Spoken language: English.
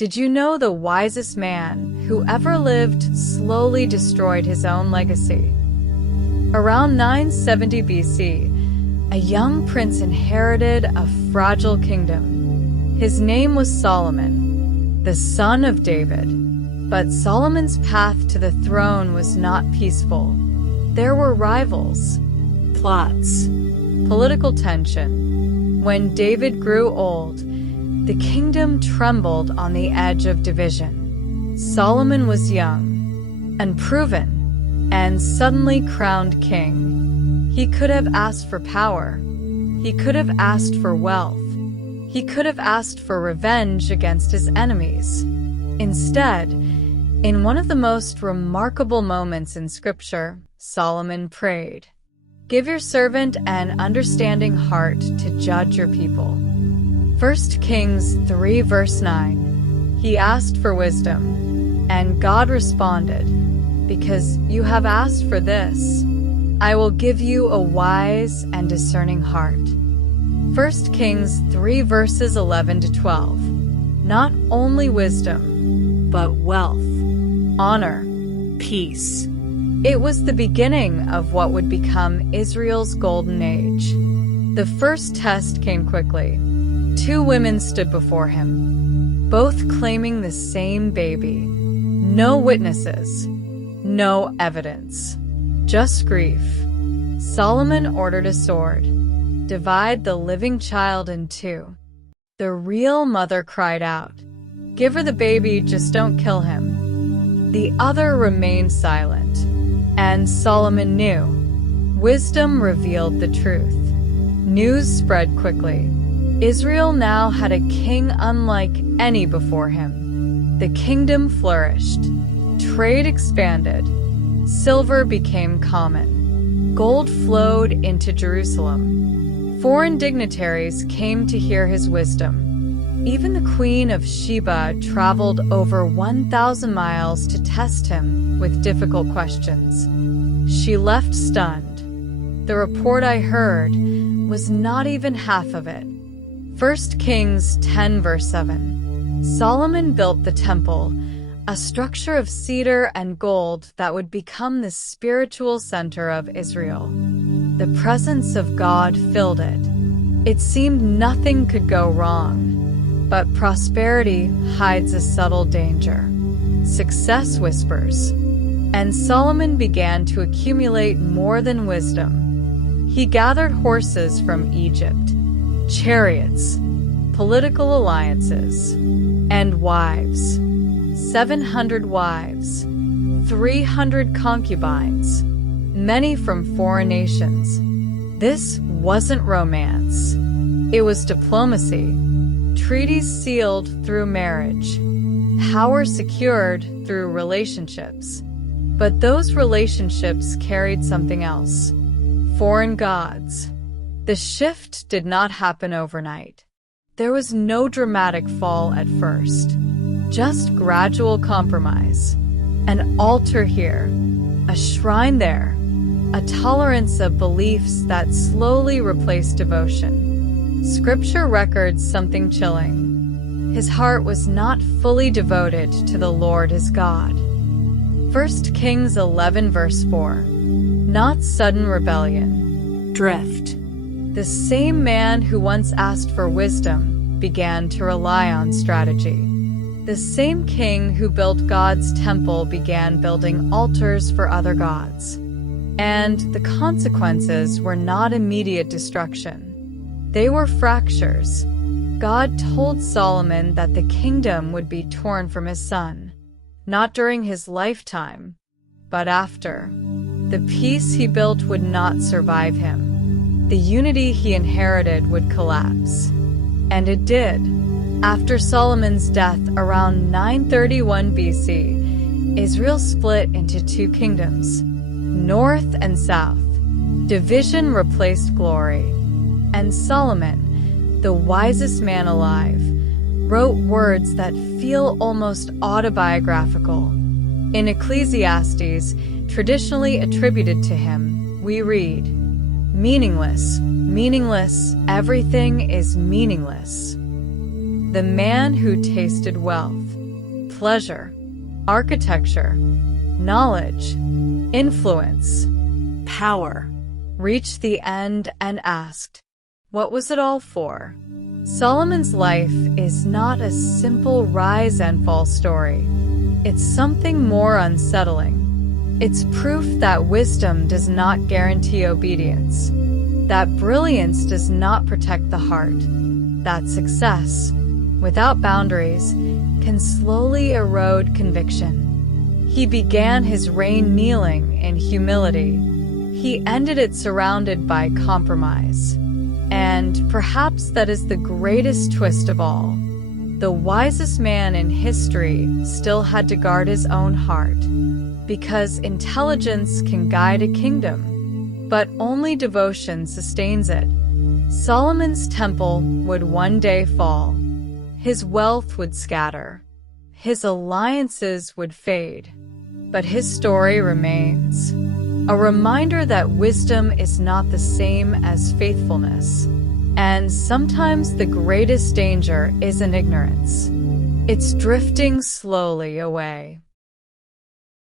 Did you know the wisest man who ever lived slowly destroyed his own legacy? Around 970 BC, a young prince inherited a fragile kingdom. His name was Solomon, the son of David. But Solomon's path to the throne was not peaceful. There were rivals, plots, political tension. When David grew old, the kingdom trembled on the edge of division. Solomon was young, unproven, and suddenly crowned king. He could have asked for power. He could have asked for wealth. He could have asked for revenge against his enemies. Instead, in one of the most remarkable moments in Scripture, Solomon prayed, "Give your servant an understanding heart to judge your people." 1 Kings 3 verse 9. He asked for wisdom, and God responded, "Because you have asked for this, I will give you a wise and discerning heart." 1 Kings 3 verses 11 to 12. Not only wisdom, but wealth, honor, peace. It was the beginning of what would become Israel's golden age. The first test came quickly. 2 women stood before him, both claiming the same baby. No witnesses, no evidence, just grief. Solomon ordered a sword. Divide the living child in 2. The real mother cried out, "Give her the baby, just don't kill him." The other remained silent, and Solomon knew. Wisdom revealed the truth. News spread quickly. Israel now had a king unlike any before him. The kingdom flourished. Trade expanded. Silver became common. Gold flowed into Jerusalem. Foreign dignitaries came to hear his wisdom. Even the Queen of Sheba traveled over 1,000 miles to test him with difficult questions. She left stunned. "The report I heard was not even half of it." 1 Kings 10 verse 7. Solomon built the temple, a structure of cedar and gold that would become the spiritual center of Israel. The presence of God filled it. It seemed nothing could go wrong. But prosperity hides a subtle danger. Success whispers. And Solomon began to accumulate more than wisdom. He gathered horses from Egypt, chariots, political alliances, and wives. 700 wives, 300 concubines, many from foreign nations. This wasn't romance. It was diplomacy. Treaties sealed through marriage. Power secured through relationships. But those relationships carried something else. Foreign gods. The shift did not happen overnight. There was no dramatic fall at first, just gradual compromise. An altar here, a shrine there, a tolerance of beliefs that slowly replaced devotion. Scripture records something chilling. His heart was not fully devoted to the Lord his God. 1 Kings 11 verse 4. Not sudden rebellion. Drift. The same man who once asked for wisdom began to rely on strategy. The same king who built God's temple began building altars for other gods. And the consequences were not immediate destruction. They were fractures. God told Solomon that the kingdom would be torn from his son, not during his lifetime, but after. The peace he built would not survive him. The unity he inherited would collapse. And it did. After Solomon's death around 931 BC, Israel split into 2 kingdoms, north and south. Division replaced glory. And Solomon, the wisest man alive, wrote words that feel almost autobiographical. In Ecclesiastes, traditionally attributed to him, we read, "Meaningless, meaningless, everything is meaningless." the man who tasted wealth, pleasure, architecture, knowledge, influence, power, reached the end and asked, what was it all for? Solomon's life is not a simple rise and fall story. It's something more unsettling. It's proof that wisdom does not guarantee obedience, that brilliance does not protect the heart, that success, without boundaries, can slowly erode conviction. He began his reign kneeling in humility. He ended it surrounded by compromise. And perhaps that is the greatest twist of all. The wisest man in history still had to guard his own heart, because intelligence can guide a kingdom, but only devotion sustains it. Solomon's temple would one day fall. His wealth would scatter. His alliances would fade. But his story remains. A reminder that wisdom is not the same as faithfulness. And sometimes the greatest danger isn't ignorance. It's drifting slowly away.